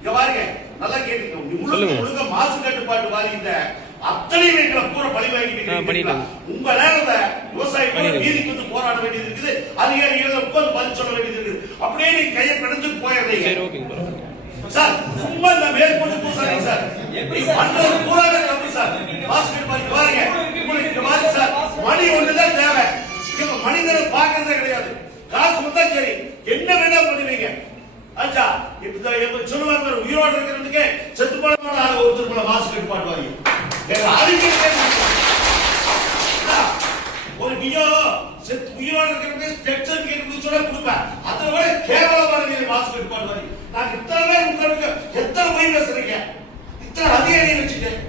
இங்க பாருங்க, நல்லா கேட்டுக்கோங்க. முழுக்க மாசு கட்டுப்பாட்டு வாரியத்தை அத்தனை வீட்டுல பூரா பழி வாங்கிட்டு உங்க நேரத்தை விவசாயிகள் வீதிக்கு வந்து போராட வேண்டியது இருக்குது. அதிகாரிகள் உட்கார்ந்து பதில் சொல்ல வேண்டியது இருக்குது. அப்படியே நீங்க கையை பிடிச்சு போயிடுறீங்க சார். சும்மா இந்த மேற்கொண்டு பூசாதீங்க சார். பண்றது பூராவே தப்பு சார். மாசு கட்டுப்பாடு பாருங்க, உங்களுக்கு மாதிரி சார் மணி ஒண்ணுதான் தேவை. மனிதனை பாக்குறதே கிடையாது. காசு வந்தா சரி, என்ன வேணா பண்ணுவீங்க. ஆச்சா இப்ப சொல்லுவாங்க, உயிரோடு இருக்கிறதுக்கு செத்து போன ஒருத்தர் போல மாசு கட்டுப்பாடு வாரியம் ஒரு உயிரோடு இருக்கிறது சொல்ல கொடுப்பேன். அதை விட கேவலமான மாசு கட்டுப்பாடு வாரியம். நான் இத்தனை உங்களுக்கு எத்தனை போய் பேசுறீங்க, இத்தனை அதிகாரிகள் வச்சுட்டேன்.